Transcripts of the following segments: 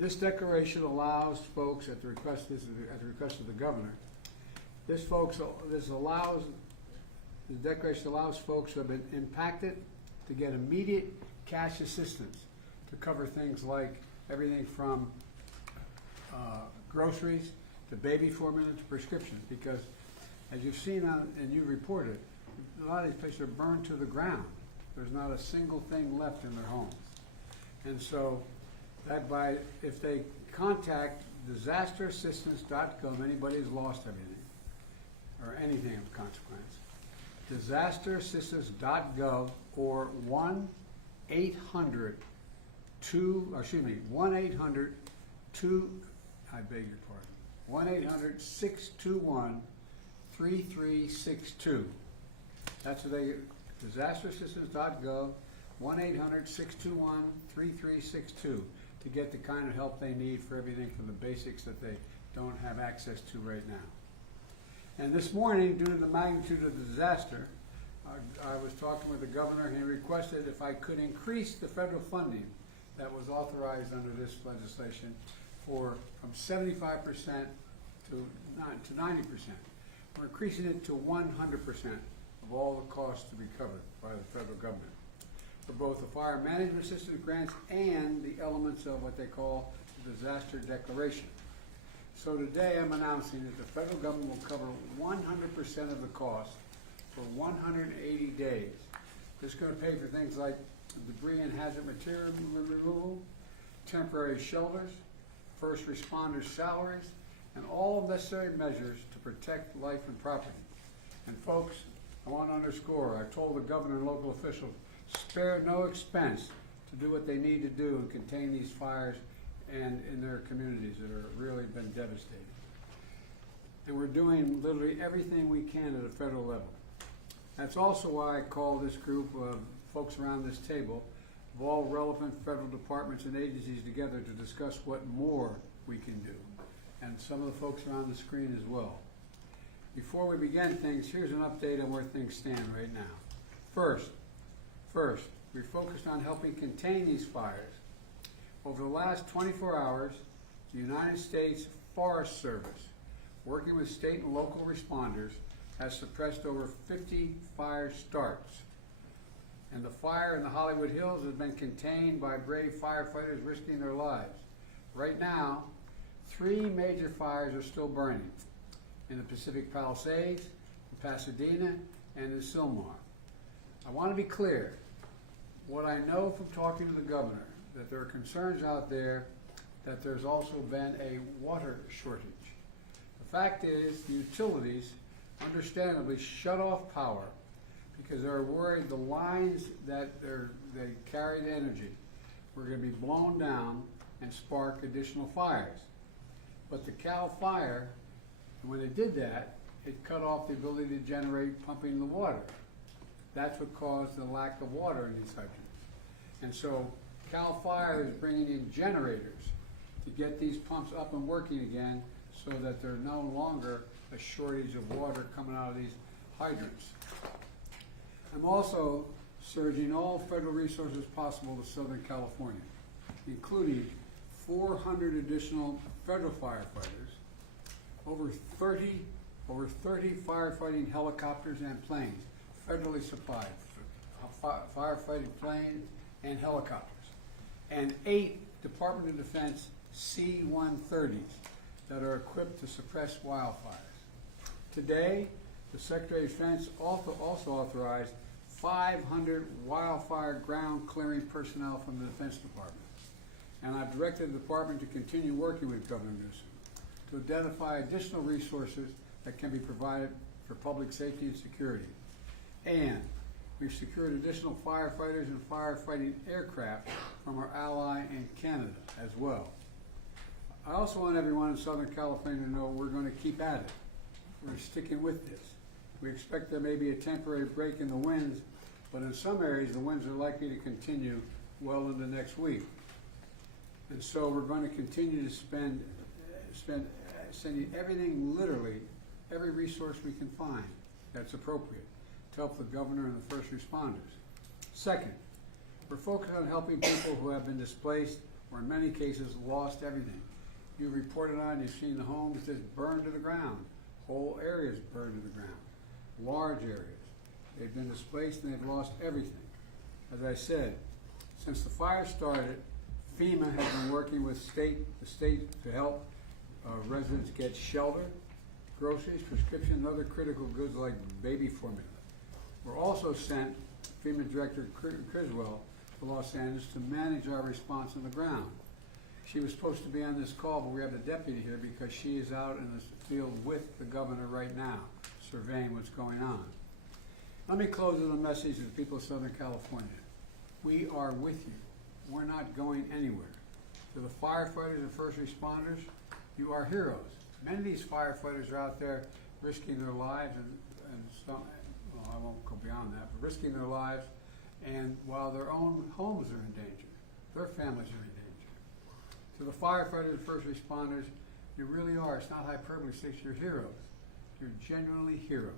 This declaration allows folks, at the request, this is at the request of the governor, the declaration allows folks who have been impacted to get immediate cash assistance to cover things like everything from groceries to baby formula to prescriptions, because as you've seen and you reported, a lot of these places are burned to the ground. There's not a single thing left in their homes. And so if they contact disasterassistance.gov, anybody who's lost everything or anything of consequence, disasterassistance.gov or 1-800-2, I beg your pardon, 1-800-621-3362. That's what they, disasterassistance.gov, 1-800-621-3362 to get the kind of help they need for everything from the basics that they don't have access to right now. And this morning, due to the magnitude of the disaster, I was talking with the governor and he requested if I could increase the federal funding that was authorized under this legislation from 75% to 90%. We're increasing it to 100% of all the costs to be covered by the federal government for both the fire management assistance grants and the elements of what they call the disaster declaration. So today I'm announcing that the federal government will cover 100% of the cost for 180 days. This is going to pay for things like debris and hazard material removal, temporary shelters, first responders' salaries, and all necessary measures to protect life and property. And folks, I want to underscore, I told the governor and local officials, spare no expense to do what they need to do and contain these fires and in their communities that are really been devastated. And we're doing literally everything we can at a federal level. That's also why I call this group of folks around this table of all relevant federal departments and agencies together to discuss what more we can do. And some of the folks are on the screen as well. Before we begin things, here's an update on where things stand right now. First, we're focused on helping contain these fires. Over the last 24 hours, the United States Forest Service, working with state and local responders, has suppressed over 50 fire starts. And the fire in the Hollywood Hills has been contained by brave firefighters risking their lives. Right now, 3 major fires are still burning in the Pacific Palisades, in Pasadena, and in Sylmar. I want to be clear. What I know from talking to the governor, that there are concerns out there that there's also been a water shortage. The fact is, the utilities understandably shut off power because they're worried the lines that they carry the energy were going to be blown down and spark additional fires. But the Cal Fire, when they did that, it cut off the ability to generate pumping the water. That's what caused the lack of water in these hydrants. And so Cal Fire is bringing in generators to get these pumps up and working again so that there's no longer a shortage of water coming out of these hydrants. I'm also surging all federal resources possible to Southern California, including 400 additional federal firefighters, over 30 firefighting helicopters and planes, federally supplied, firefighting planes and helicopters, and 8 Department of Defense C-130s that are equipped to suppress wildfires. Today, the Secretary of Defense also authorized 500 wildfire ground clearing personnel from the Defense Department. And I've directed the department to continue working with Governor Newsom to identify additional resources that can be provided for public safety and security. And we've secured additional firefighters and firefighting aircraft from our ally in Canada as well. I also want everyone in Southern California to know we're going to keep at it. We're sticking with this. We expect there may be a temporary break in the winds, but in some areas the winds are likely to continue well into next week. And so we're going to continue to sending everything, literally, every resource we can find that's appropriate to help the governor and the first responders. Second, we're focused on helping people who have been displaced or in many cases lost everything. You reported on, you've seen the homes just burned to the ground, whole areas burned to the ground, large areas. They've been displaced and they've lost everything. As I said, since the fire started, FEMA has been working with the state to help residents get shelter, groceries, prescription, and other critical goods like baby formula. We're also sent FEMA Director Criswell to Los Angeles to manage our response on the ground. She was supposed to be on this call, but we have the deputy here because she is out in the field with the governor right now, surveying what's going on. Let me close with a message to the people of Southern California. We are with you. We're not going anywhere. To the firefighters and first responders, you are heroes. Many of these firefighters are out there risking their lives and some, well, I won't go beyond that, but risking their lives, and while their own homes are in danger, their families are in danger. To the firefighters and first responders, you really are, it's not hyperbole, you're heroes. You're genuinely heroes.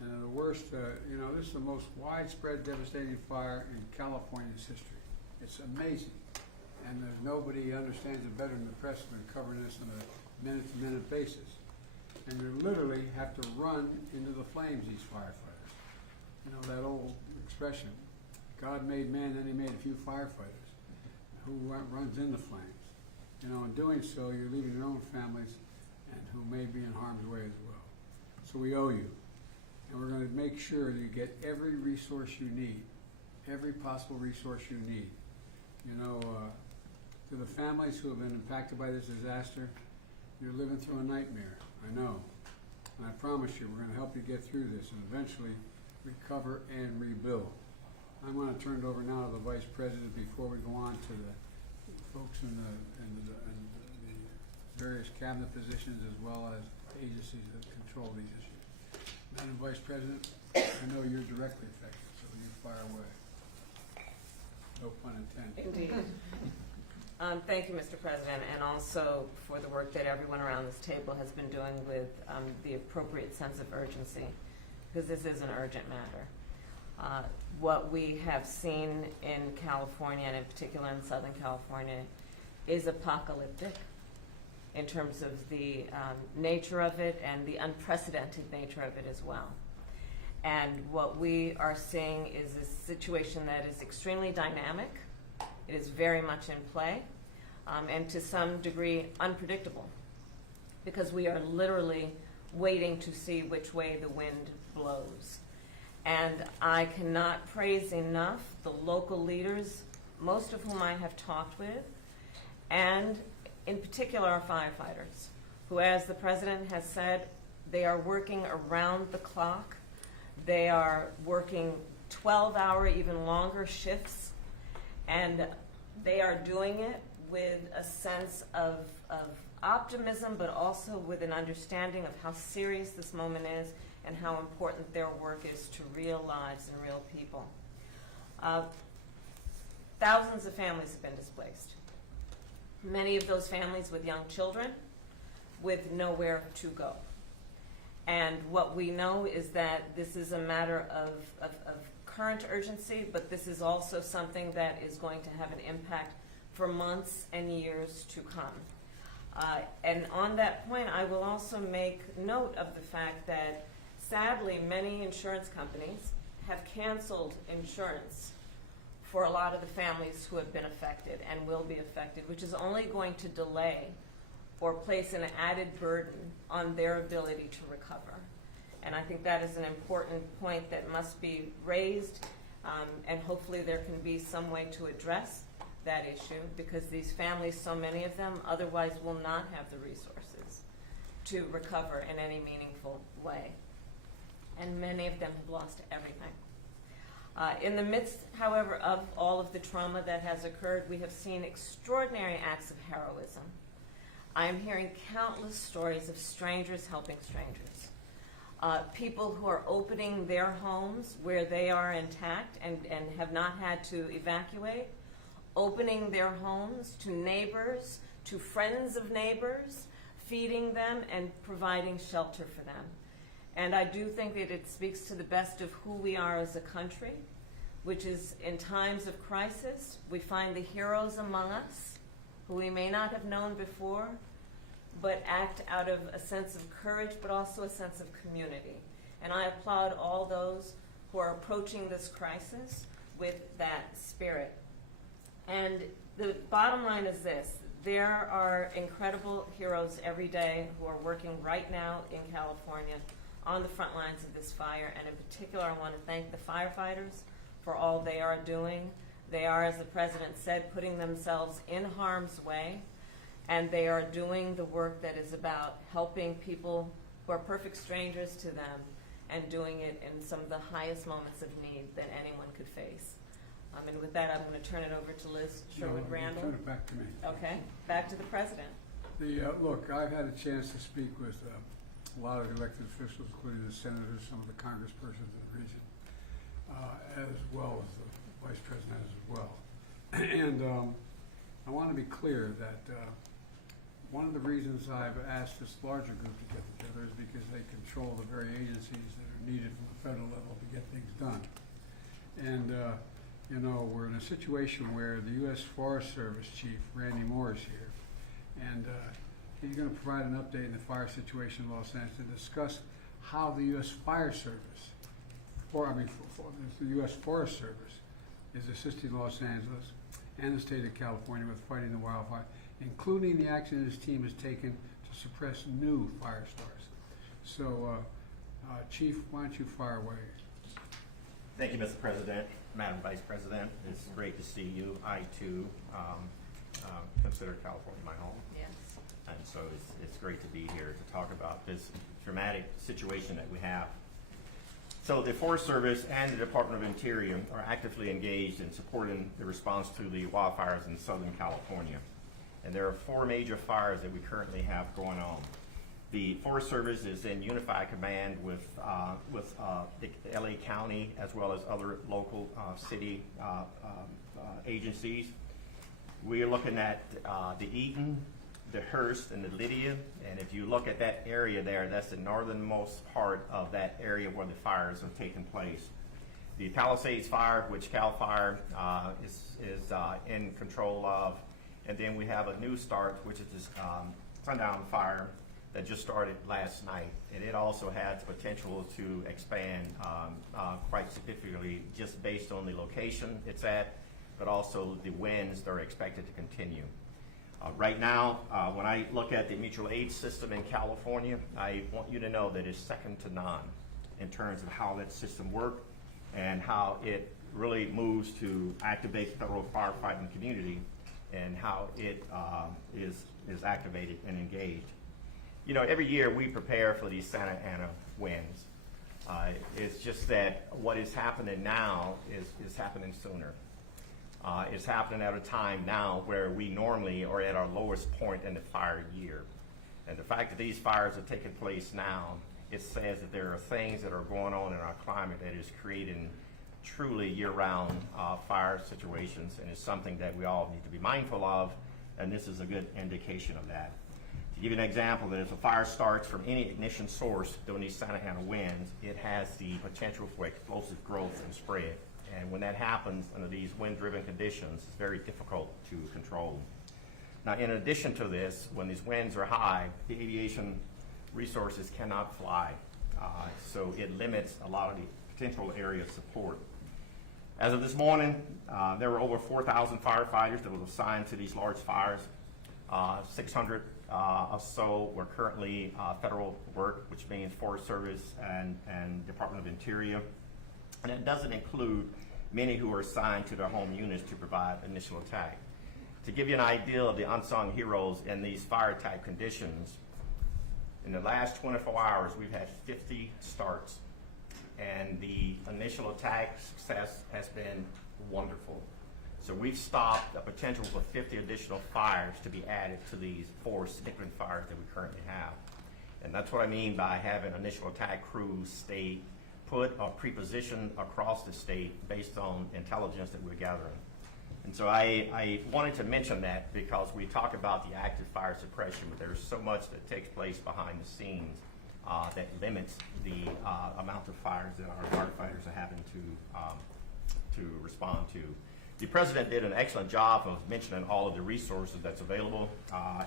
And the worst, this is the most widespread, devastating fire in California's history. It's amazing. And there's nobody understands it better than the press has been covering this on a minute-to-minute basis. And you literally have to run into the flames, these firefighters. You know, that old expression, God made man, then he made a few firefighters. Who runs in the flames? You know, in doing so, you're leaving your own families and who may be in harm's way as well. So we owe you. And we're going to make sure that you get every resource you need, every possible resource you need. You know, to the families who have been impacted by this disaster, you're living through a nightmare, I know. And I promise you, we're going to help you get through this and eventually recover and rebuild. I'm going to turn it over now to the Vice President before we go on to the folks in the various cabinet positions as well as agencies that control these issues. Madam Vice President, I know you're directly affected, so you fire away. No pun intended. Indeed. Thank you, Mr. President, and also for the work that everyone around this table has been doing with the appropriate sense of urgency, because this is an urgent matter. What we have seen in California, and in particular in Southern California, is apocalyptic in terms of the nature of it and the unprecedented nature of it as well. And what we are seeing is a situation that is extremely dynamic. It is very much in play, and to some degree unpredictable, because we are literally waiting to see which way the wind blows. And I cannot praise enough the local leaders, most of whom I have talked with, and in particular our firefighters, who, as the President has said, they are working around the clock. They are working 12-hour, even longer shifts, and they are doing it with a sense of optimism, but also with an understanding of how serious this moment is and how important their work is to real lives and real people. Thousands of families have been displaced. Many of those families with young children with nowhere to go. And what we know is that this is a matter of current urgency, but this is also something that is going to have an impact for months and years to come. And on that point, I will also make note of the fact that sadly many insurance companies have canceled insurance for a lot of the families who have been affected and will be affected, which is only going to delay or place an added burden on their ability to recover. And I think that is an important point that must be raised, and hopefully there can be some way to address that issue, because these families, so many of them, otherwise will not have the resources to recover in any meaningful way. And many of them have lost everything. In the midst, however, of all of the trauma that has occurred, we have seen extraordinary acts of heroism. I am hearing countless stories of strangers helping strangers. People who are opening their homes where they are intact and have not had to evacuate, opening their homes to neighbors, to friends of neighbors, feeding them and providing shelter for them. And I do think that it speaks to the best of who we are as a country, which is in times of crisis, we find the heroes among us who we may not have known before, but act out of a sense of courage, but also a sense of community. And I applaud all those who are approaching this crisis with that spirit. And the bottom line is this: there are incredible heroes every day who are working right now in California on the front lines of this fire. And in particular, I want to thank the firefighters for all they are doing. They are, as the President said, putting themselves in harm's way, and they are doing the work that is about helping people who are perfect strangers to them and doing it in some of the highest moments of need that anyone could face. And with that, I'm going to turn it over to Liz Sherwood-Randall. Turn it back to me. Okay, back to the President. Look, I've had a chance to speak with a lot of the elected officials, including the senators, some of the congresspersons in the region, as well as the vice president as well. And I want to be clear that one of the reasons I've asked this larger group to get together is because they control the very agencies that are needed from the federal level to get things done. And you know, we're in a situation where the U.S. Forest Service Chief, Randy Moore, is here. And he's going to provide an update in the fire situation in Los Angeles to discuss how the U.S. Fire Service, the U.S. Forest Service, is assisting Los Angeles and the state of California with fighting the wildfire, including the action his team has taken to suppress new fire stars. So, Chief, why don't you fire away? Thank you, Mr. President, Madam Vice President. It's great to see you. I, too, consider California my home. Yes. And so it's great to be here to talk about this dramatic situation that we have. So the Forest Service and the Department of Interior are actively engaged in supporting the response to the wildfires in Southern California. And there are 4 major fires that we currently have going on. The Forest Service is in unified command with the LA County as well as other local city agencies. We are looking at the Eaton, the Hearst, and the Lydia. And if you look at that area there, that's the northernmost part of that area where the fires have taken place. The Palisades Fire, which CAL FIRE is in control of. And then we have a new start, which is this Sundown Fire that just started last night. And it also has potential to expand quite significantly just based on the location it's at, but also the winds that are expected to continue. Right now, when I look at the mutual aid system in California, I want you to know that it's second to none in terms of how that system works and how it really moves to activate the federal firefighting community and how it is activated and engaged. You know, every year we prepare for these Santa Ana winds. It's just that what is happening now is happening sooner. It's happening at a time now where we normally are at our lowest point in the fire year. And the fact that these fires are taking place now, it says that there are things that are going on in our climate that is creating truly year-round fire situations, and it's something that we all need to be mindful of, and this is a good indication of that. To give you an example, that if a fire starts from any ignition source during these Santa Ana winds, it has the potential for explosive growth and spread. And when that happens under these wind-driven conditions, it's very difficult to control. Now, in addition to this, when these winds are high, the aviation resources cannot fly. So it limits a lot of the potential area of support. As of this morning, there were over 4,000 firefighters that were assigned to these large fires. 600 or so were currently federal work, which means Forest Service and Department of Interior. And it doesn't include many who are assigned to their home units to provide initial attack. To give you an idea of the unsung heroes in these fire type conditions, in the last 24 hours, we've had 50 starts, and the initial attack success has been wonderful. So we've stopped a potential for 50 additional fires to be added to these 4 significant fires that we currently have. And that's what I mean by having initial attack crews stay put or pre-positioned across the state based on intelligence that we're gathering. And so I wanted to mention that because we talk about the active fire suppression, but there's so much that takes place behind the scenes that limits the amount of fires that our firefighters are having to to respond to. The President did an excellent job of mentioning all of the resources that's available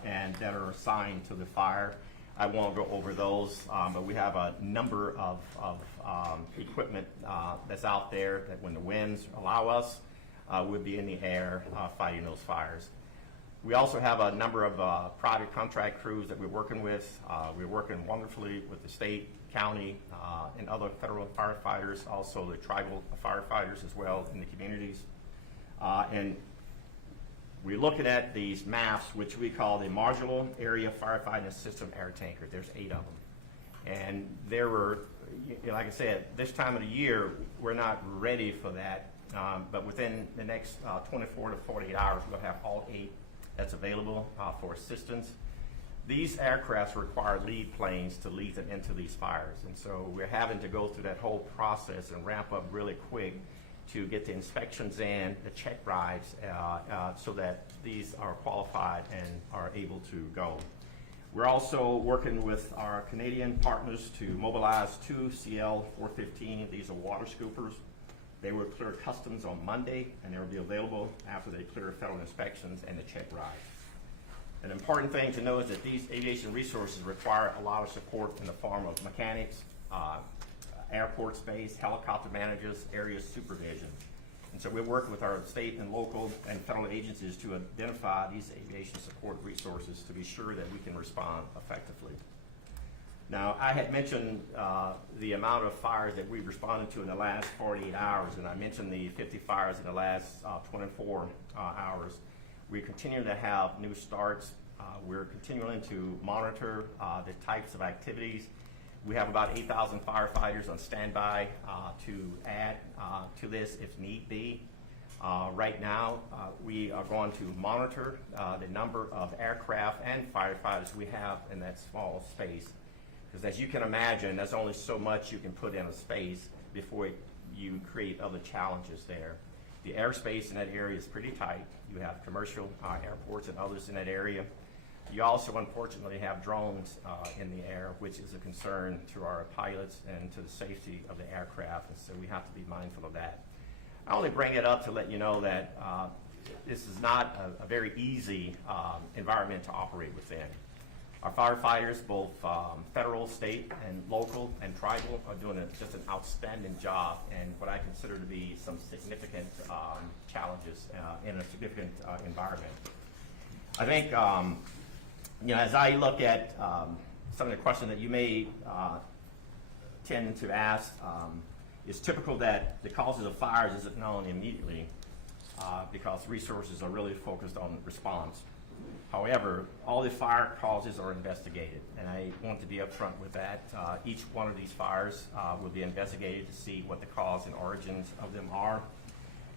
and that are assigned to the fire. I won't go over those, but we have a number of equipment that's out there that when the winds allow us, we'll be in the air fighting those fires. We also have a number of private contract crews that we're working with. We're working wonderfully with the state, county, and other federal firefighters, also the tribal firefighters as well in the communities. And we're looking at these maps, which we call the Modular Area Firefighting System Air Tanker. There's 8 of them. And there were, like I said, this time of the year, we're not ready for that. But within the next 24 to 48 hours, we'll have all 8 that's available for assistance. These aircrafts require lead planes to lead them into these fires. And so we're having to go through that whole process and ramp up really quick to get the inspections in, the check rides, so that these are qualified and are able to go. We're also working with our Canadian partners to mobilize 2 CL-415. These are water scoopers. They will clear customs on Monday, and they'll be available after they clear federal inspections and the check rides. An important thing to know is that these aviation resources require a lot of support in the form of mechanics, airport space, helicopter managers, area supervision. And so we're working with our state and local and federal agencies to identify these aviation support resources to be sure that we can respond effectively. Now, I had mentioned the amount of fires that we've responded to in the last 48 hours, and I mentioned the 50 fires in the last 24 hours. We continue to have new starts. We're continuing to monitor the types of activities. We have about 8,000 firefighters on standby to add to this if need be. Right now, we are going to monitor the number of aircraft and firefighters we have in that small space. Because as you can imagine, there's only so much you can put in a space before you create other challenges there. The airspace in that area is pretty tight. You have commercial airports and others in that area. You also, unfortunately, have drones in the air, which is a concern to our pilots and to the safety of the aircraft, and so we have to be mindful of that. I only bring it up to let you know that this is not a very easy environment to operate within. Our firefighters, both federal, state, and local, and tribal, are doing just an outstanding job in what I consider to be some significant challenges in a significant environment. I think, as I look at some of the questions that you may tend to ask, it's typical that the causes of fires isn't known immediately because resources are really focused on response. However, all the fire causes are investigated, and I want to be upfront with that. Each one of these fires will be investigated to see what the cause and origins of them are.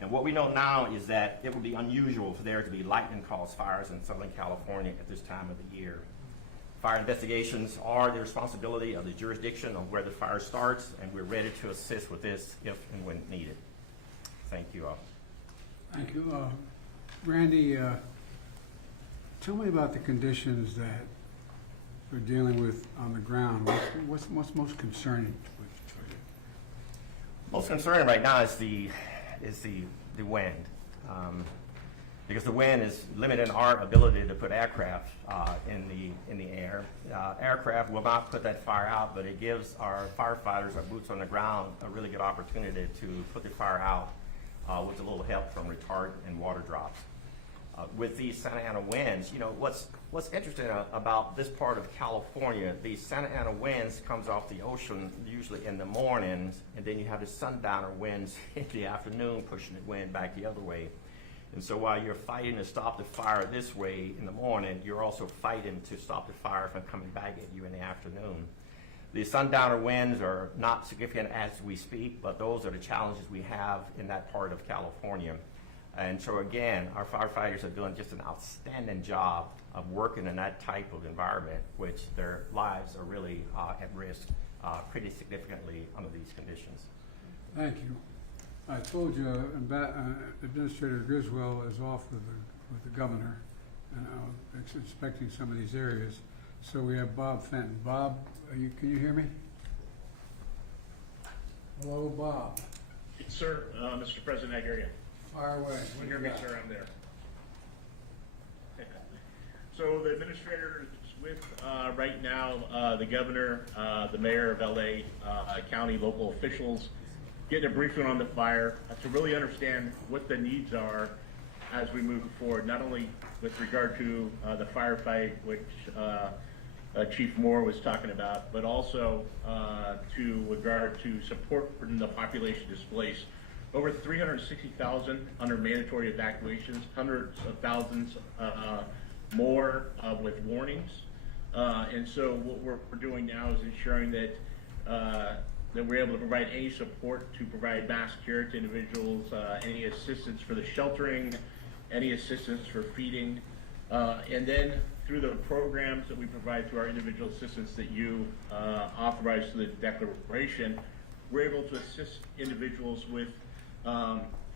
And what we know now is that it would be unusual for there to be lightning-caused fires in Southern California at this time of the year. Fire investigations are the responsibility of the jurisdiction on where the fire starts, and we're ready to assist with this if and when needed. Thank you all. Thank you. Randy, tell me about the conditions that we're dealing with on the ground. What's most concerning for you? Most concerning right now is the wind, because the wind is limiting our ability to put aircraft in the air. Aircraft will not put that fire out, but it gives our firefighters, our boots on the ground, a really good opportunity to put the fire out with a little help from retardant and water drops. With these Santa Ana winds, what's interesting about this part of California, these Santa Ana winds comes off the ocean usually in the mornings, and then you have the sundowner winds in the afternoon pushing the wind back the other way. And so while you're fighting to stop the fire this way in the morning, you're also fighting to stop the fire from coming back at you in the afternoon. The sundowner winds are not significant as we speak, but those are the challenges we have in that part of California. And so again, our firefighters are doing just an outstanding job of working in that type of environment, which their lives are really at risk pretty significantly under these conditions. Thank you. I told you Administrator Griswold is off with the governor, and I was inspecting some of these areas. So we have Bob Fenton. Bob, can you hear me? Hello, Bob. Sir, Mr. President, I hear you. Fire away. You What hear do me, you got? sir? I'm there. So the administrator is with, right now, the governor, the mayor of LA, county, local officials, getting a briefing on the fire to really understand what the needs are as we move forward, not only with regard to the firefight, which Chief Moore was talking about, but also to regard to support the population displaced. Over 360,000 under mandatory evacuations, hundreds of thousands more with warnings. And so what we're doing now is ensuring that that we're able to provide any support to provide mass care to individuals, any assistance for the sheltering, any assistance for feeding, and then through the programs that we provide through our individual assistance that you authorize through the declaration, we're able to assist individuals with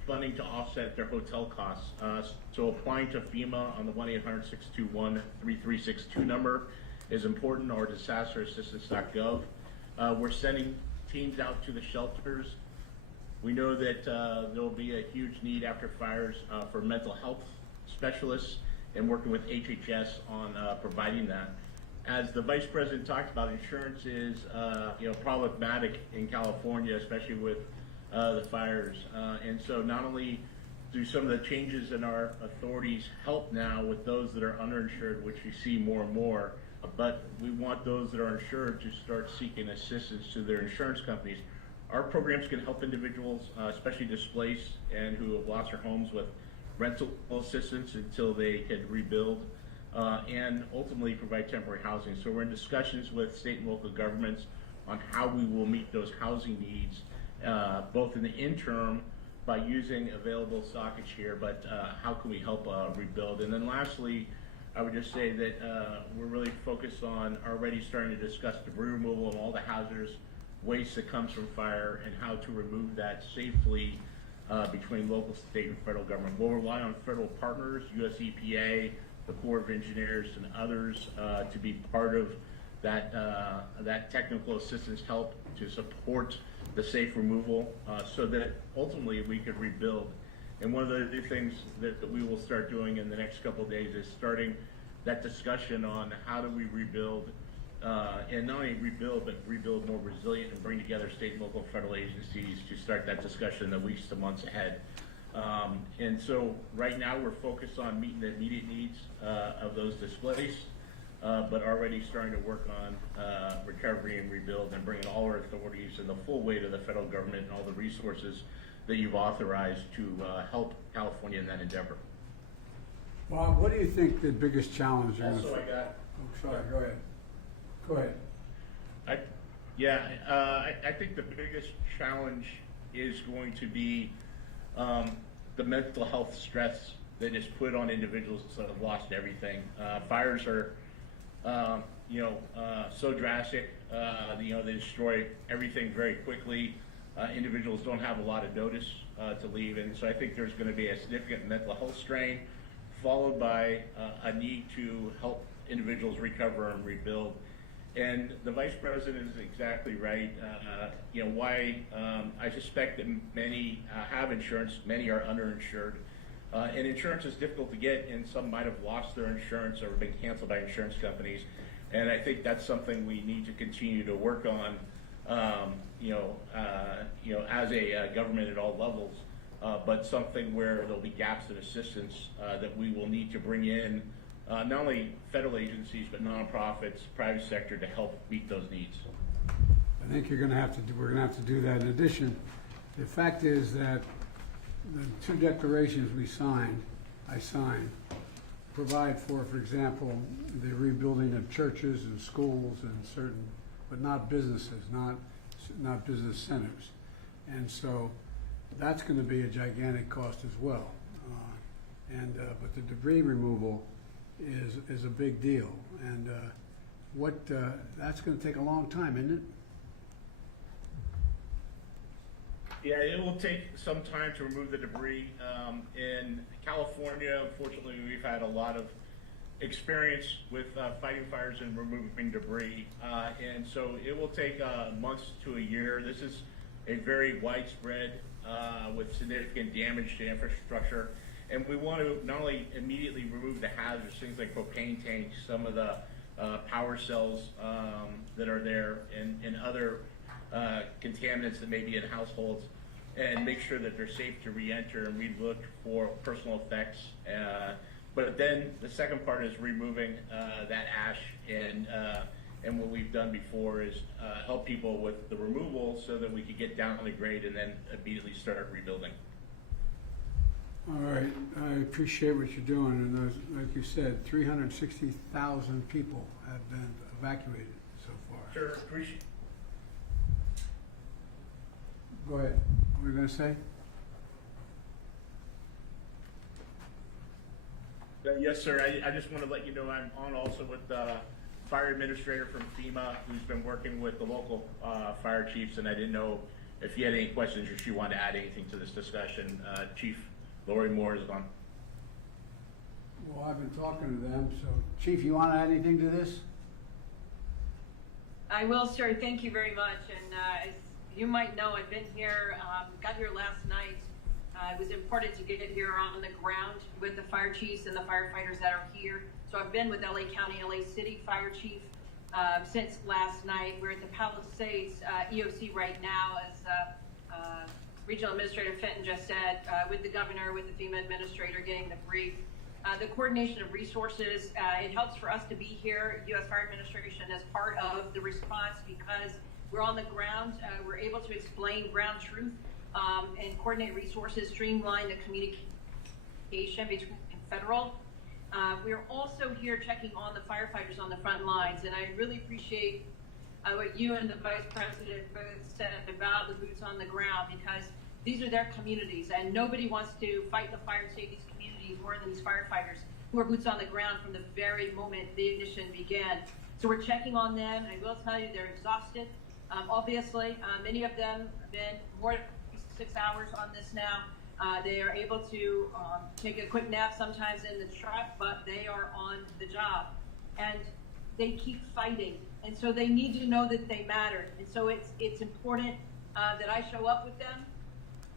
funding to offset their hotel costs. So applying to FEMA on the 1-800-621-3362 number is important, or disasterassistance.gov. We're sending teams out to the shelters. We know that there will be a huge need after fires for mental health specialists, and working with HHS on providing that. As the Vice President talked about, insurance is problematic in California, especially with the fires. And so not only do some of the changes in our authorities help now with those that are underinsured, which we see more and more, but we want those that are insured to start seeking assistance to their insurance companies. Our programs can help individuals, especially displaced and who have lost their homes, with rental assistance until they can rebuild, and ultimately provide temporary housing. So we're in discussions with state and local governments on how we will meet those housing needs, both in the interim by using available stockage here, but how can we help rebuild? And then lastly, I would just say that we're really focused on already starting to discuss debris removal and all the hazardous waste that comes from fire and how to remove that safely between local, state, and federal government. We'll rely on federal partners, US EPA, the Corps of Engineers, and others to be part of that, that technical assistance help to support the safe removal so that ultimately we could rebuild. And one of the things that we will start doing in the next couple of days is starting that discussion on how do we rebuild, and not only rebuild, but rebuild more resilient and bring together state, local, federal agencies to start that discussion in the weeks to months ahead. And so right now we're focused on meeting the immediate needs of those displaced, but already starting to work on recovery and rebuild, and bringing all our authorities and the full weight of the federal government and all the resources that you've authorized to help California in that endeavor. Bob, what do you think the biggest challenge is? Also, I got. Oh, sorry, go ahead. Go ahead. I think the biggest challenge is going to be the mental health stress that is put on individuals that have lost everything. Fires are, so drastic. They destroy everything very quickly. Individuals don't have a lot of notice to leave, and so I think there's going to be a significant mental health strain, followed by a need to help individuals recover and rebuild. And the Vice President is exactly right. Why I suspect that many have insurance, many are underinsured. And insurance is difficult to get, and some might have lost their insurance or been canceled by insurance companies. And I think that's something we need to continue to work on, as a government at all levels, but something where there'll be gaps in assistance that we will need to bring in, not only federal agencies, but nonprofits, private sector, to help meet those needs. I think we're gonna have to do that. In addition, the fact is that the two declarations I signed, provide for example, the rebuilding of churches and schools and certain, but not businesses, not business centers. And so that's gonna be a gigantic cost as well. But the debris removal is a big deal. And that's gonna take a long time, isn't it? Yeah, it will take some time to remove the debris. In California, unfortunately, we've had a lot of experience with fighting fires and removing debris. And so it will take months to a year. This is a very widespread with significant damage to infrastructure. And we want to not only immediately remove the hazards, things like propane tanks, some of the power cells that are there, and other contaminants that may be in households, and make sure that they're safe to re-enter, and we look for personal effects. But then the second part is removing that ash, and what we've done before is help people with the removal so that we could get down on the grade and then immediately start rebuilding. All right, I appreciate what you're doing, and those, like you said, 360,000 people have been evacuated so far. Sure, appreciate. Go ahead, what were you gonna say? Yes, sir. I just want to let you know I'm on also with the fire administrator from FEMA, who's been working with the local fire chiefs, and I didn't know if you had any questions or if you wanted to add anything to this discussion. Chief Lori Moore is on. Well, I've been talking to them, so Chief, you wanna add anything to this? I will, sir. Thank you very much. And as you might know, I've been here, got here last night. It was important to get here on the ground with the fire chiefs and the firefighters that are here. So I've been with LA County, LA City Fire Chief since last night. We're at the Palisades EOC right now, as Regional Administrator Fenton just said, with the governor, with the FEMA administrator, getting the brief. The coordination of resources, it helps for us to be here, U.S. Fire Administration, as part of the response, because we're on the ground. We're able to explain ground truth and coordinate resources, streamline the communication between federal. We're also here checking on the firefighters on the front lines, and I really appreciate what you and the Vice President both said about the boots on the ground, because these are their communities, and nobody wants to fight the fire and save these communities more than these firefighters who are boots on the ground from the very moment the ignition began. So we're checking on them, and I will tell you they're exhausted. Obviously, many of them have been more than 6 hours on this now. They are able to take a quick nap sometimes in the truck, but they are on the job, and they keep fighting. And so they need to know that they matter. And so it's important that I show up with them,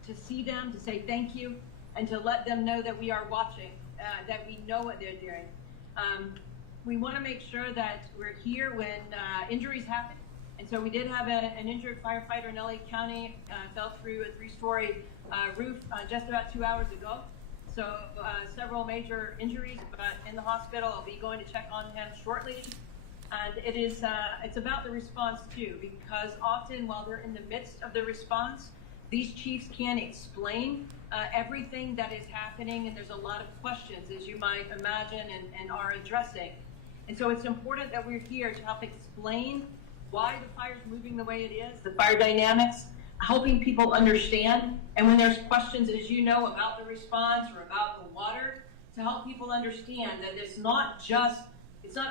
to see them, to say thank you, and to let them know that we are watching, that we know what they're doing. We want to make sure that we're here when injuries happen. And so we did have an injured firefighter in LA County, fell through a 3-story roof just about 2 hours ago. So several major injuries, but in the hospital. I'll be going to check on him shortly. And it is, it's about the response too, because often while they're in the midst of the response, these chiefs can't explain everything that is happening, and there's a lot of questions, as you might imagine, and are addressing. And so it's important that we're here to help explain why the fire's moving the way it is, the fire dynamics, helping people understand. And when there's questions, as you know, about the response or about the water, to help people understand that it's not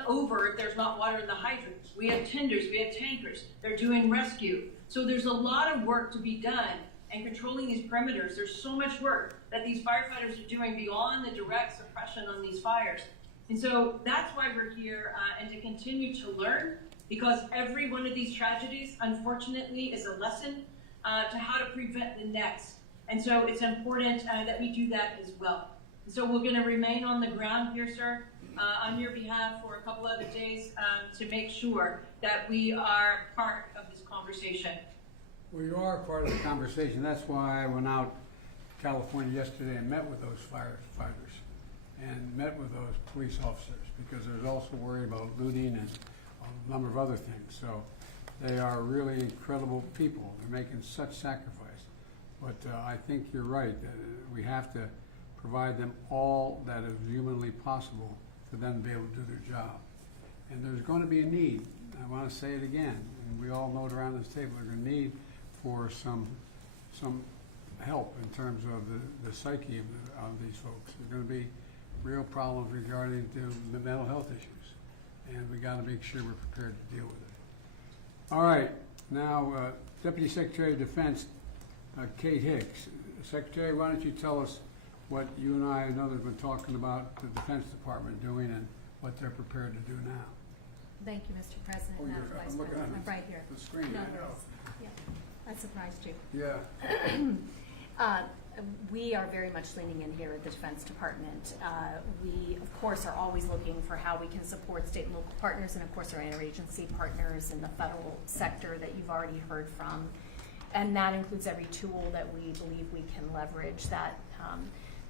over if there's not water in the hydrants. We have tenders, we have tankers, they're doing rescue. So there's a lot of work to be done, and controlling these perimeters. There's so much work that these firefighters are doing beyond the direct suppression on these fires. And so that's why we're here, and to continue to learn, because every one of these tragedies, unfortunately, is a lesson to how to prevent the next. And so it's important that we do that as well. And so we're going to remain on the ground here, sir, on your behalf for a couple other days to make sure that we are part of this conversation. Well, you are part of the conversation. That's why I went out to California yesterday and met with those firefighters and met with those police officers, because there's also worry about looting and a number of other things. So they are really incredible people. They're making such sacrifice. But I think you're right, that we have to provide them all that is humanly possible for them to be able to do their job. And there's going to be a need. I want to say it again, and we all know it around this table, there's a need for some help in terms of the psyche of these folks. There's going to be real problems regarding to the mental health issues, and we got to make sure we're prepared to deal with it. All right, now Deputy Secretary of Defense Kate Hicks. Secretary, why don't you tell us what you and I and others have been talking about the Defense Department doing and what they're prepared to do now. Thank you, Mr. President. Oh, Madam I'm Vice looking President. at I'm right here. the screen, No I know. worries. Yeah, that surprised you. Yeah. We are very much leaning in here at the Defense Department. We, of course, are always looking for how we can support state and local partners and, of course, our interagency partners in the federal sector that you've already heard from. And that includes every tool that we believe we can leverage that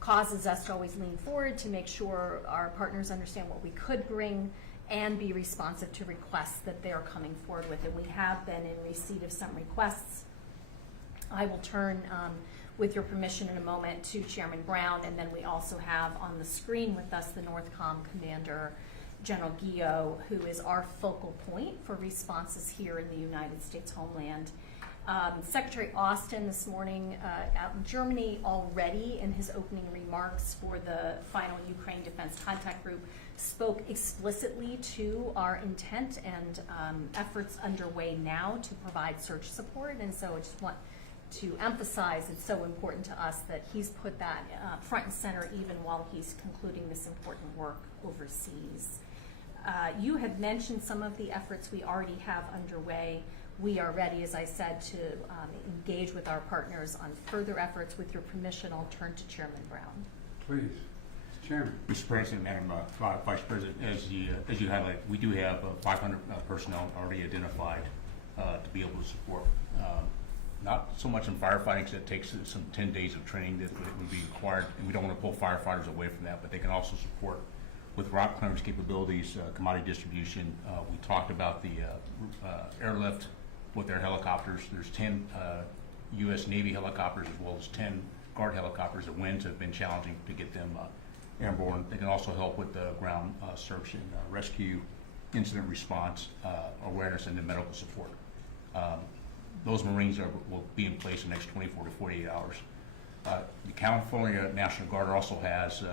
causes us to always lean forward to make sure our partners understand what we could bring and be responsive to requests that they're coming forward with. And we have been in receipt of some requests. I will turn, with your permission in a moment, to Chairman Brown, and then we also have on the screen with us the NORTHCOM Commander, General Guillot, who is our focal point for responses here in the United States homeland. Secretary Austin this morning out in Germany already in his opening remarks for the final Ukraine Defense Contact Group spoke explicitly to our intent and efforts underway now to provide search support. And so I just want to emphasize it's so important to us that he's put that front and center even while he's concluding this important work overseas. You had mentioned some of the efforts we already have underway. We are ready, as I said, to engage with our partners on further efforts. With your permission, I'll turn to Chairman Brown. Please. Mr. Chairman. Mr. President, Madam Vice President, as you highlighted, we do have 500 personnel already identified to be able to support. Not so much in firefighting, because it takes some 10 days of training that would be required, and we don't want to pull firefighters away from that, but they can also support with rock clearance capabilities, commodity distribution. We talked about the airlift with their helicopters. There's 10 U.S. Navy helicopters as well as 10 Guard helicopters. The winds have been challenging to get them airborne. They can also help with the ground search and rescue, incident response, awareness, and the medical support. Those Marines will be in place in the next 24 to 48 hours. The California National Guard also has,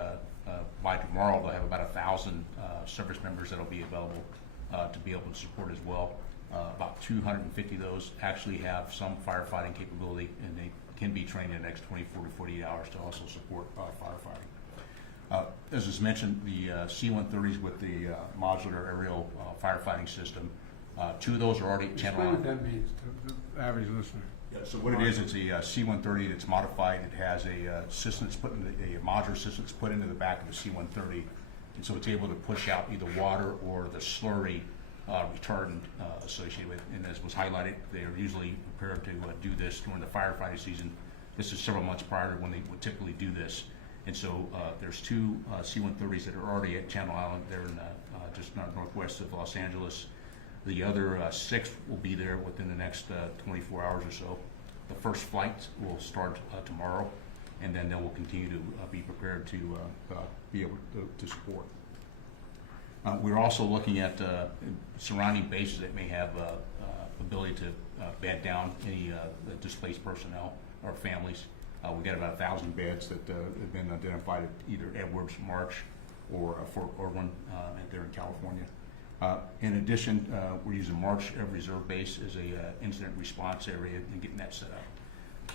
by tomorrow, they'll have about 1,000 service members that will be available to be able to support as well. About 250 of those actually have some firefighting capability, and they can be trained in the next 24 to 48 hours to also support firefighting. As was mentioned, the C-130s with the modular aerial firefighting system, 2 of those are already Explain channel. what that means to the average listener. Yeah, so what it is, it's a C-130 that's modified. It has a system that's put in a modular system that's put into the back of the C-130, and so it's able to push out either water or the slurry retardant associated with. And as was highlighted, they are usually prepared to do this during the firefighting season. This is several months prior to when they would typically do this. And so there's 2 C-130s that are already at Channel Island. They're in just northwest of Los Angeles. The other 6 will be there within the next 24 hours or so. The first flight will start tomorrow, and then they will continue to be prepared to be able to support. We're also looking at surrounding bases that may have ability to bed down any displaced personnel or families. We've got about 1,000 beds that have been identified at either Edwards, March, or Fort Irwin there in California. In addition, we're using March Reserve Base as a incident response area and getting that set up.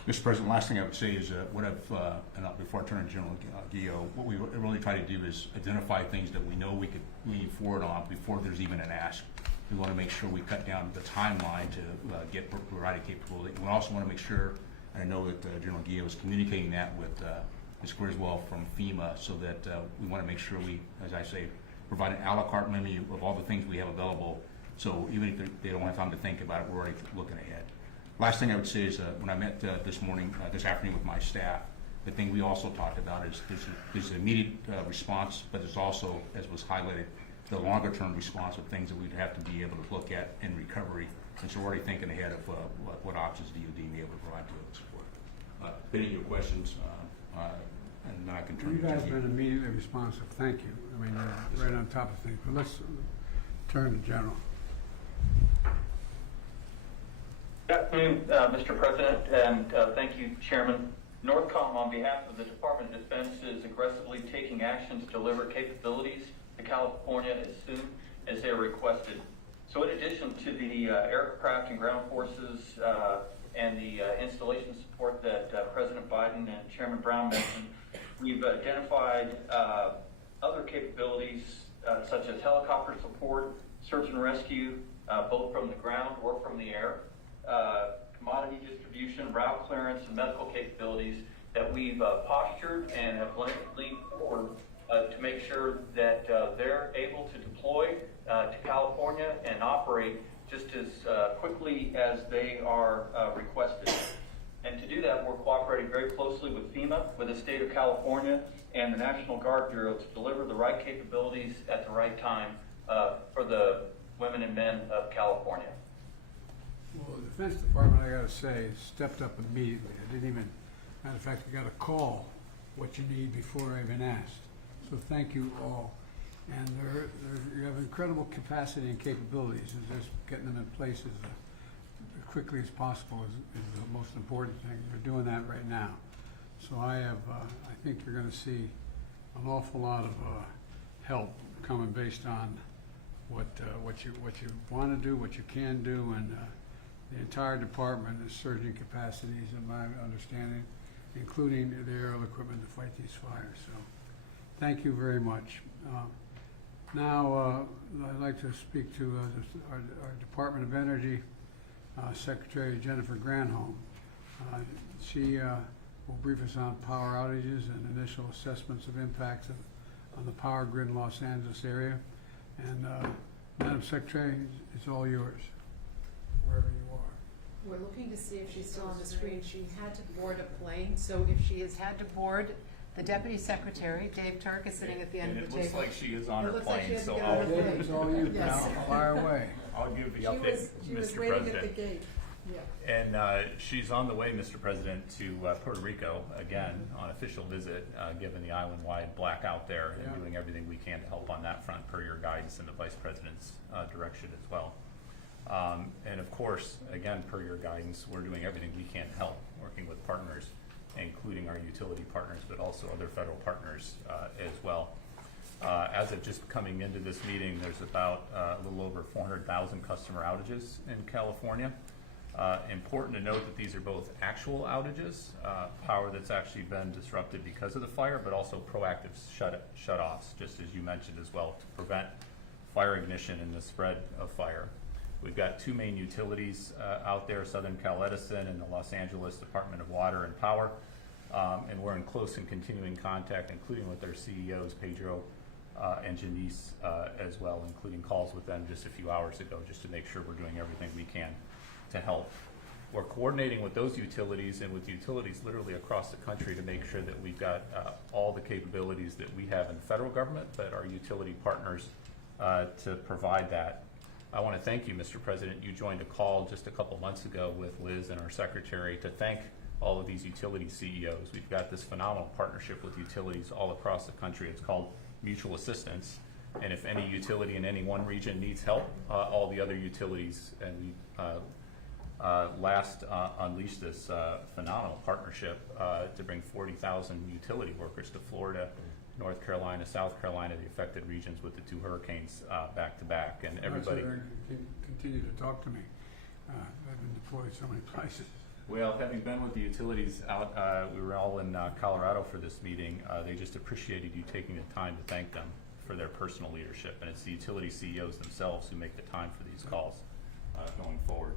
Mr. President, last thing I would say is what I've, and before I turn to General Guillot, what we really try to do is identify things that we know we could lean forward on before there's even an ask. We want to make sure we cut down the timeline to get provided capability. We also want to make sure, and I know that General Guillot is communicating that with Ms. Griswold from FEMA, so that we want to make sure we, as I say, provide an a la carte menu of all the things we have available. So even if they don't have time to think about it, we're already looking ahead. Last thing I would say is when I met this afternoon with my staff, the thing we also talked about is there's an immediate response, but there's also, as was highlighted, the longer term response of things that we'd have to be able to look at in recovery. And so we're already thinking ahead of what options DOD may be able to provide to support. Bidding your questions, and then I can turn You to guys have General. been immediately responsive. Thank you. I mean, you're right on top of things. But let's turn to General. Good afternoon, Mr. President, and thank you, Chairman. NORTHCOM, on behalf of the Department of Defense, is aggressively taking action to deliver capabilities to California as soon as they are requested. So in addition to the aircraft and ground forces and the installation support that President Biden and Chairman Brown mentioned, we've identified other capabilities such as helicopter support, search and rescue, both from the ground or from the air, commodity distribution, route clearance, and medical capabilities that we've postured and have leaned forward to make sure that they're able to deploy to California and operate just as quickly as they are requested. And to do that, we're cooperating very closely with FEMA, with the state of California, and the National Guard Bureau to deliver the right capabilities at the right time for the women and men of California. Well, the Defense Department, I gotta say, stepped up immediately. I didn't even, matter of fact, I got a call what you need before I even asked. So thank you all. And you have incredible capacity and capabilities, and just getting them in place as quickly as possible is the most important thing. You're doing that right now. So I think you're gonna see an awful lot of help coming based on what you want to do, what you can do, and the entire department is surging capacities, in my understanding, including the aerial equipment to fight these fires. So, thank you very much. Now, I'd like to speak to our Department of Energy Secretary Jennifer Granholm. She will brief us on power outages and initial assessments of impacts on the power grid in Los Angeles area. And Madam Secretary, it's all yours, wherever you are. We're looking to see if she's still on the screen. She had to board a plane, so if she has had to board, the Deputy Secretary, Dave Turk, is sitting at the end of the table. It looks like she is on It her looks like she plane, had to so get on her I'll, plane. It's all you, Yes. now, fire away. I'll give the She update, was Mr. waiting at the President. gate, yeah. And she's on the way, Mr. President, to Puerto Rico again on official visit, given the island-wide blackout there, and Yeah. doing everything we can to help on that front per your guidance and the Vice President's direction as well. And of course, again, per your guidance, we're doing everything we can to help, working with partners, including our utility partners, but also other federal partners as well. As of just coming into this meeting, there's about a little over 400,000 customer outages in California. Important to note that these are both actual outages, power that's actually been disrupted because of the fire, but also proactive shut-offs, just as you mentioned as well, to prevent fire ignition and the spread of fire. We've got two main utilities out there, Southern Cal Edison and the Los Angeles Department of Water and Power, and we're in close and continuing contact, including with their CEOs, Pedro and Janice as well, including calls with them just a few hours ago, just to make sure we're doing everything we can to help. We're coordinating with those utilities and with utilities literally across the country to make sure that we've got all the capabilities that we have in the federal government, but our utility partners to provide that. I want to thank you, Mr. President. You joined a call just a couple months ago with Liz and our secretary to thank all of these utility CEOs. We've got this phenomenal partnership with utilities all across the country. It's called mutual assistance. And if any utility in any one region needs help, all the other utilities, and we last unleashed this phenomenal partnership to bring 40,000 utility workers to Florida, North Carolina, South Carolina, the affected regions with the two hurricanes back to back, and everybody. Continue to talk to me. I've been deployed so many places. Well, having been with the utilities out, we were all in Colorado for this meeting. They just appreciated you taking the time to thank them for their personal leadership, and it's the utility CEOs themselves who make the time for these calls going forward.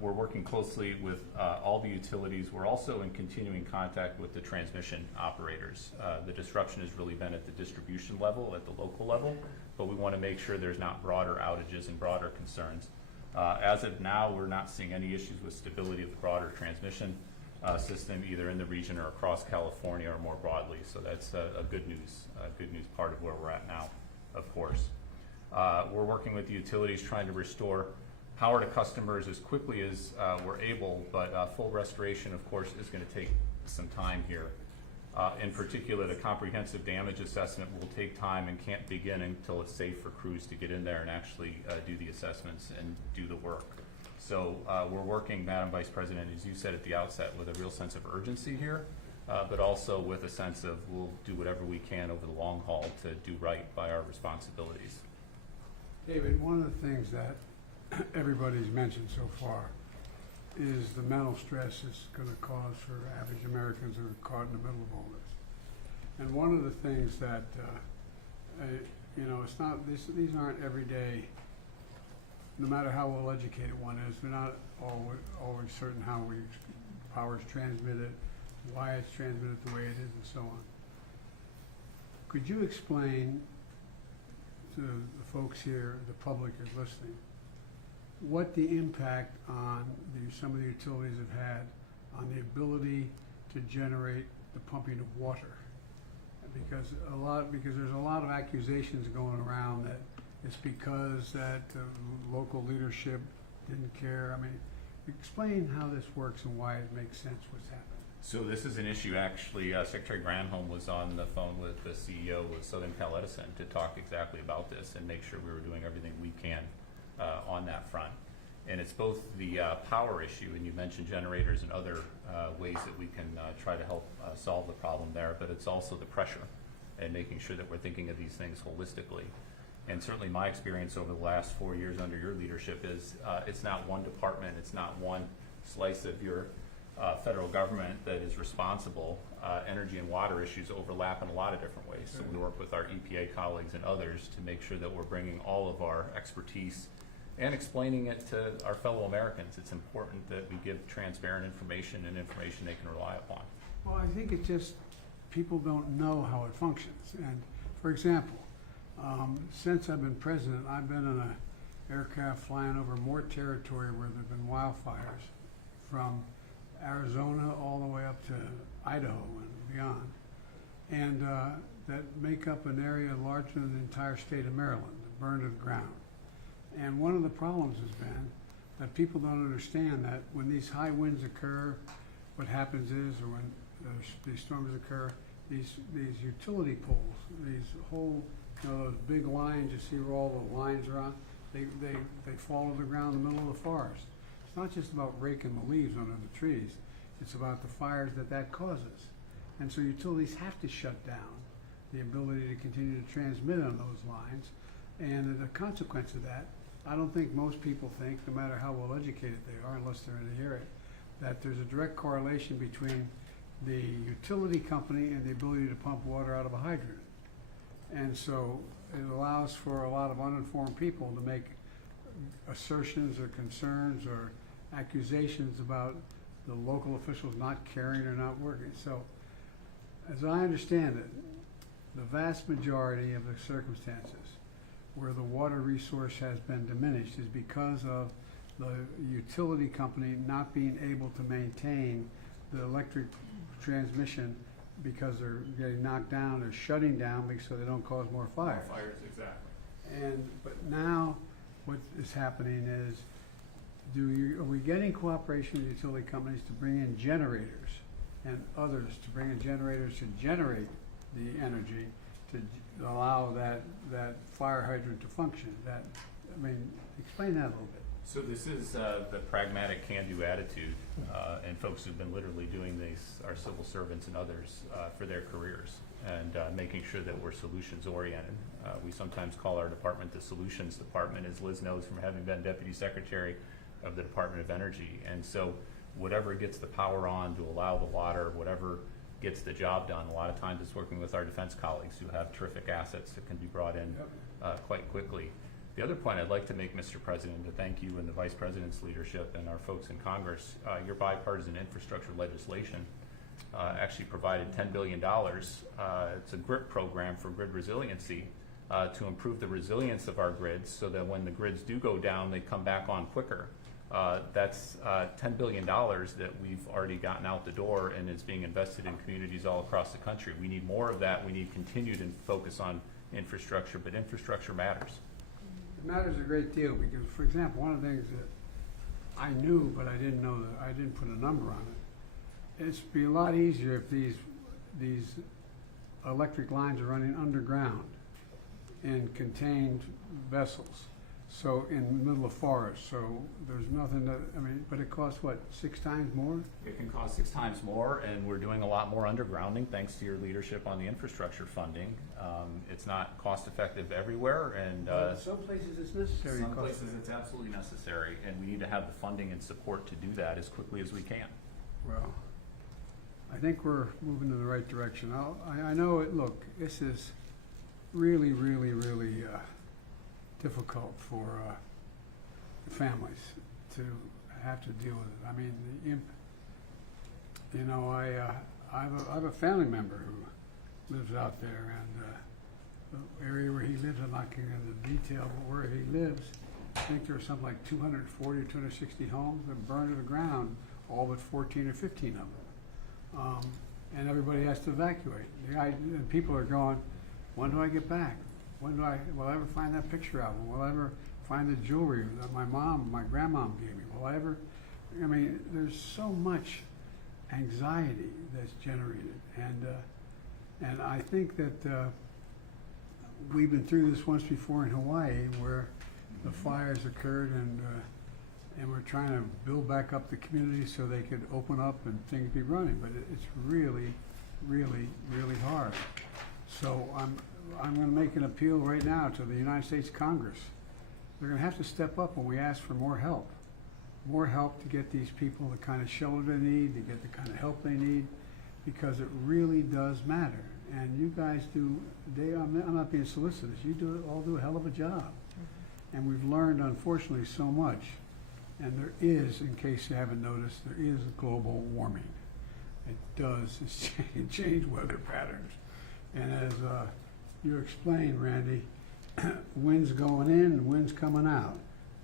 We're working closely with all the utilities. We're also in continuing contact with the transmission operators. The disruption has really been at the distribution level, at the local level, but we want to make sure there's not broader outages and broader concerns. As of now, we're not seeing any issues with stability of the broader transmission system, either in the region or across California or more broadly. So that's a good news part of where we're at now, of course. We're working with the utilities trying to restore power to customers as quickly as we're able, but full restoration, of course, is going to take some time here. In particular, the comprehensive damage assessment will take time and can't begin until it's safe for crews to get in there and actually do the assessments and do the work. So we're working, Madam Vice President, as you said at the outset, with a real sense of urgency here, but also with a sense of we'll do whatever we can over the long haul to do right by our responsibilities. David, one of the things that everybody's mentioned so far is the mental stress it's going to cause for average Americans who are caught in the middle of all this. And one of the things that, it's not, these aren't everyday, no matter how well educated one is, they're not always certain how power is transmitted, why it's transmitted the way it is, and so on. Could you explain to the folks here, the public is listening, what the impact on some of the utilities have had on the ability to generate the pumping of water? Because there's a lot of accusations going around that it's because that local leadership didn't care. I mean, explain how this works and why it makes sense what's happening. So this is an issue, actually, Secretary Granholm was on the phone with the CEO of Southern Cal Edison to talk exactly about this and make sure we were doing everything we can on that front. And it's both the power issue, and you mentioned generators and other ways that we can try to help solve the problem there, but it's also the pressure and making sure that we're thinking of these things holistically. And certainly my experience over the last 4 years under your leadership is it's not one department, it's not one slice of your federal government that is responsible. Energy and water issues overlap in a lot of different ways. So we work with our EPA colleagues and others to make sure that we're bringing all of our expertise and explaining it to our fellow Americans. It's important that we give transparent information and information they can rely upon. Well, I think it's just people don't know how it functions. And for example, since I've been president, I've been in an aircraft flying over more territory where there have been wildfires, from Arizona all the way up to Idaho and beyond, and that make up an area larger than the entire state of Maryland, burned to the ground. And one of the problems has been that people don't understand that when these high winds occur, what happens is, or when these storms occur, these utility poles, these whole, those big lines, you see where all the lines are on, they fall to the ground in the middle of the forest. It's not just about raking the leaves under the trees, it's about the fires that causes. And so utilities have to shut down the ability to continue to transmit on those lines. And the consequence of that, I don't think most people think, no matter how well educated they are, unless they're in the area, that there's a direct correlation between the utility company and the ability to pump water out of a hydrant. And so it allows for a lot of uninformed people to make assertions or concerns or accusations about the local officials not caring or not working. So as I understand it, the vast majority of the circumstances where the water resource has been diminished is because of the utility company not being able to maintain the electric transmission because they're getting knocked down or shutting down so they don't cause more fires. Fires, exactly. But now what is happening is, are we getting cooperation with utility companies to bring in generators and others to bring in generators to generate the energy to allow that fire hydrant to function? Explain that a little bit. So this is the pragmatic can-do attitude, and folks who've been literally doing this, our civil servants and others, for their careers, and making sure that we're solutions-oriented. We sometimes call our department the solutions department, as Liz knows from having been Deputy Secretary of the Department of Energy. And so whatever gets the power on to allow the water, whatever gets the job done, a lot of times it's working with our defense colleagues who have terrific assets that can be brought in quite quickly. The other point I'd like to make, Mr. President, to thank you and the Vice President's leadership and our folks in Congress, your bipartisan infrastructure legislation actually provided $10 billion. It's a GRIP program for grid resiliency to improve the resilience of our grids so that when the grids do go down, they come back on quicker. That's $10 billion that we've already gotten out the door and is being invested in communities all across the country. We need more of that. We need continued focus on infrastructure, but infrastructure matters. It matters a great deal because, for example, one of the things that I knew but I didn't know, that I didn't put a number on it, it'd be a lot easier if these electric lines are running underground in contained vessels. So in the middle of forest, so there's nothing that, but it costs what, 6 times more? It can cost 6 times more, and we're doing a lot more undergrounding thanks to your leadership on the infrastructure funding. It's not cost effective everywhere, and some places it's necessary. some places it's absolutely necessary, and we need to have the funding and support to do that as quickly as we can. Well, I think we're moving in the right direction. I know it. Look, this is really, really, really difficult for the families to have to deal with it. I have a family member who lives out there, and the area where he lives, I'm not getting into detail, but where he lives, I think there's something like 240 or 260 homes that burned to the ground, all but 14 or 15 of them. And everybody has to evacuate. And people are going, when do I get back? Will I ever find that picture album? Will I ever find the jewelry that my grandmom gave me? Will I ever, I mean, there's so much anxiety that's generated. And I think that we've been through this once before in Hawaii, where the fires occurred, and we're trying to build back up the community so they could open up and things be running. But it's really, really, really hard. So I'm going to make an appeal right now to the United States Congress. They're going to have to step up when we ask for more help to get these people the kind of shelter they need, to get the kind of help they need, because it really does matter. And you guys do, I'm not being solicitous, you all do a hell of a job. And we've learned, unfortunately, so much. And there is, in case you haven't noticed, there is global warming. It does change weather patterns. And as you explained, Randy, wind's going in and wind's coming out.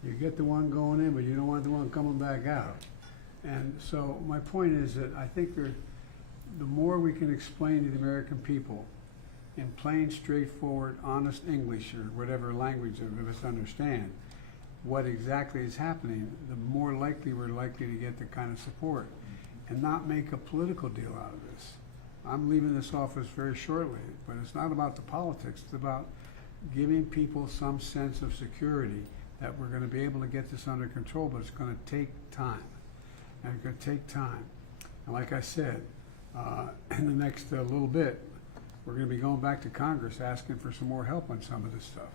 You get the one going in, but you don't want the one coming back out. And so my point is that I think the more we can explain to the American people in plain, straightforward, honest English, or whatever language of us understand, what exactly is happening, the more likely we're likely to get the kind of support, and not make a political deal out of this. I'm leaving this office very shortly, but it's not about the politics. It's about giving people some sense of security that we're going to be able to get this under control, but it's going to take time. And it's going to take time. And like I said, in the next little bit, we're going to be going back to Congress asking for some more help on some of this stuff.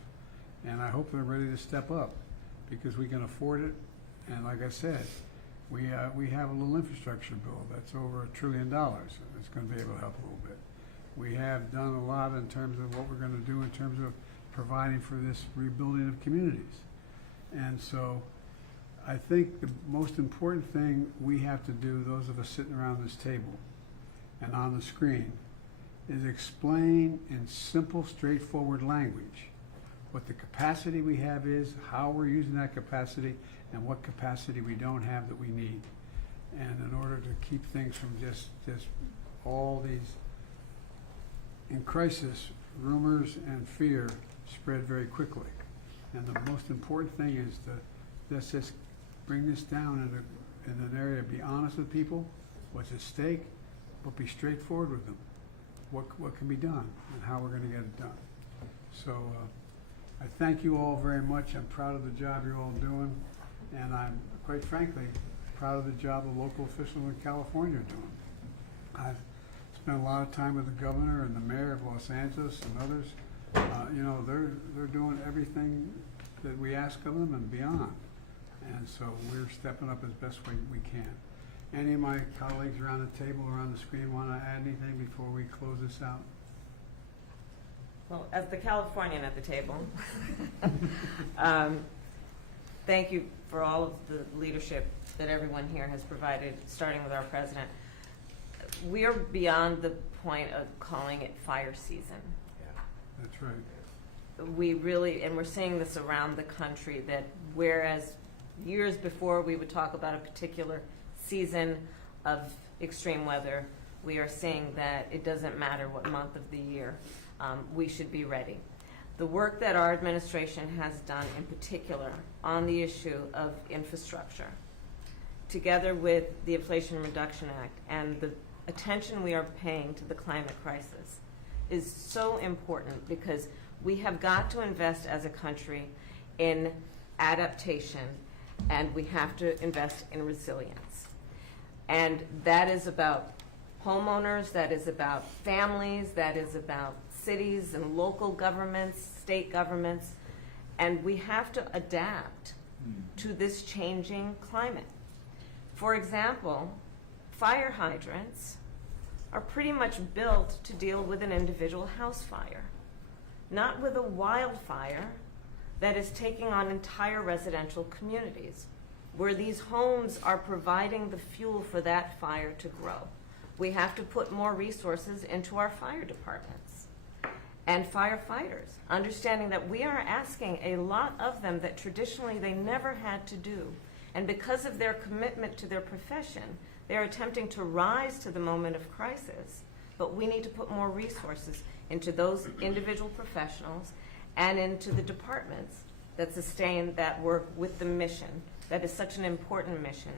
And I hope they're ready to step up, because we can afford it. And like I said, we have a little infrastructure bill that's over $1 trillion. It's going to be able to help a little bit. We have done a lot in terms of what we're going to do in terms of providing for this rebuilding of communities. And so I think the most important thing we have to do, those of us sitting around this table and on the screen, is explain in simple, straightforward language what the capacity we have is, how we're using that capacity, and what capacity we don't have that we need. And in order to keep things from just all these, in crisis, rumors and fear spread very quickly. And the most important thing is let's just bring this down in an area, be honest with people, what's at stake, but be straightforward with them. What can be done and how we're going to get it done. So I thank you all very much. I'm proud of the job you're all doing, and I'm, quite frankly, proud of the job the local officials in California are doing. I've spent a lot of time with the governor and the mayor of Los Angeles and others. You know, they're doing everything that we ask of them and beyond. And so we're stepping up as best we can. Any of my colleagues around the table or on the screen want to add anything before we close this out? Well, as the Californian at the table, thank you for all of the leadership that everyone here has provided, starting with our president. We are beyond the point of calling it fire season. Yeah, that's right. We really, and we're seeing this around the country, that whereas years before we would talk about a particular season of extreme weather, we are seeing that it doesn't matter what month of the year, we should be ready. The work that our administration has done in particular on the issue of infrastructure, together with the Inflation Reduction Act and the attention we are paying to the climate crisis, is so important, because we have got to invest as a country in adaptation, and we have to invest in resilience. And that is about homeowners, that is about families, that is about cities and local governments, state governments, and we have to adapt to this changing climate. For example, fire hydrants are pretty much built to deal with an individual house fire, not with a wildfire that is taking on entire residential communities, where these homes are providing the fuel for that fire to grow. We have to put more resources into our fire departments and firefighters, understanding that we are asking a lot of them that traditionally they never had to do. And because of their commitment to their profession, they're attempting to rise to the moment of crisis. But we need to put more resources into those individual professionals and into the departments that sustain that work with the mission that is such an important mission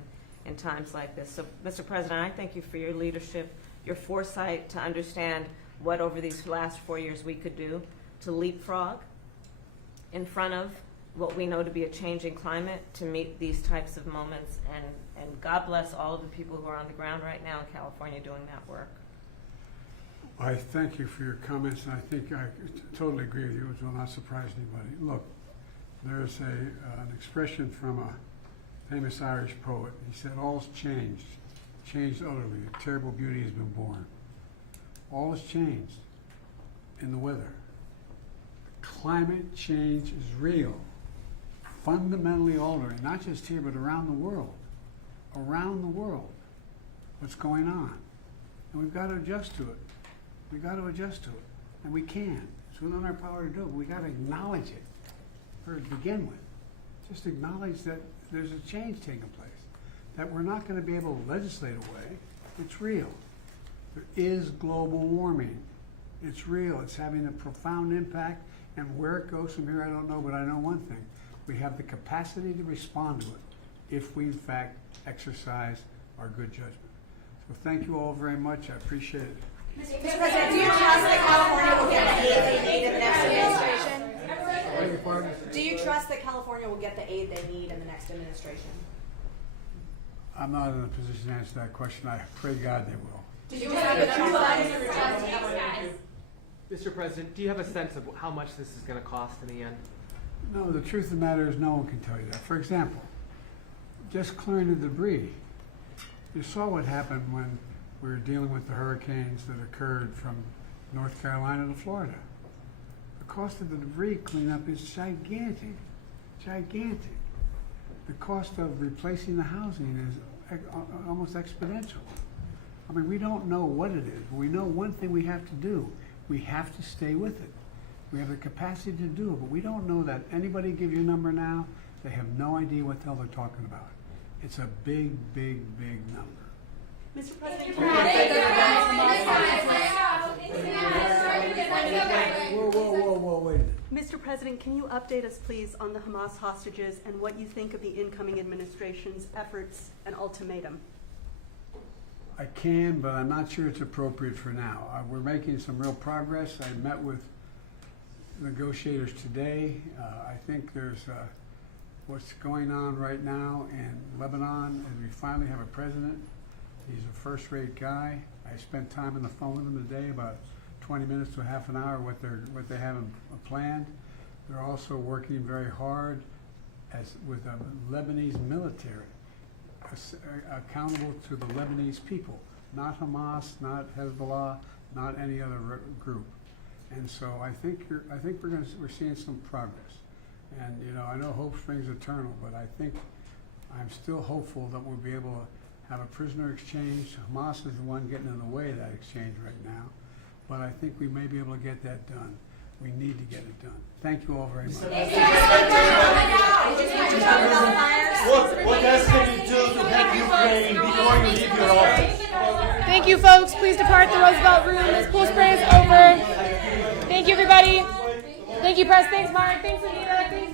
in times like this. So, Mr. President, I thank you for your leadership, your foresight to understand what over these last 4 years we could do to leapfrog in front of what we know to be a changing climate to meet these types of moments. And God bless all of the people who are on the ground right now in California doing that work. I thank you for your comments, and I think I totally agree with you, which will not surprise anybody. Look, there's an expression from a famous Irish poet. He said, all's changed, changed utterly. A terrible beauty has been born. All has changed in the weather. Climate change is real, fundamentally altering, not just here, but around the world. Around the world, what's going on. And we've got to adjust to it. We've got to adjust to it. And we can. It's within our power to do it. But we've got to acknowledge it for to begin with. Just acknowledge that there's a change taking place, that we're not going to be able to legislate away. It's real. There is global warming. It's real. It's having a profound impact, and where it goes from here, I don't know, but I know one thing. We have the capacity to respond to it if we, in fact, exercise our good judgment. So thank you all very much. I appreciate it. Mr. President, do you trust that California will get the aid they need in the next administration? Beg your pardon? Do you trust that California will get the aid they need in the next administration? I'm not in a position to answer that question. I pray God they will. Do you trust Mr. President, do you have a sense of how much this is going to cost in the end? No, the truth of the matter is no one can tell you that. For example, just clearing the debris. You saw what happened when we were dealing with the hurricanes that occurred from North Carolina to Florida. The cost of the debris cleanup is gigantic, gigantic. The cost of replacing the housing is almost exponential. I mean, we don't know what it is, but we know one thing we have to do. We have to stay with it. We have the capacity to do it, but we don't know that. Anybody give you a number now, they have no idea what the hell they're talking about. It's a big, big, big number. Mr. President, Whoa, wait a minute. Mr. President, can you update us, please, on the Hamas hostages and what you think of the incoming administration's efforts and ultimatum? I can, but I'm not sure it's appropriate for now. We're making some real progress. I met with negotiators today. I think there's what's going on right now in Lebanon, and we finally have a president. He's a first-rate guy. I spent time on the phone with him today, about 20 minutes to half an hour, what they have planned. They're also working very hard with the Lebanese military, accountable to the Lebanese people, not Hamas, not Hezbollah, not any other group. And so I think we're seeing some progress. And you know, I know hope springs eternal, but I think I'm still hopeful that we'll be able to have a prisoner exchange. Hamas is the one getting in the way of that exchange right now, but I think we may be able to get that done. We need to get it done. Thank you all very much. What else can you do to help Ukraine before you leave your office? Thank you, folks. Please depart the Roosevelt Room. This pool spray is over. Thank you, everybody. Thank you, Press. Thanks, Mark. Thanks, Anita. Thanks.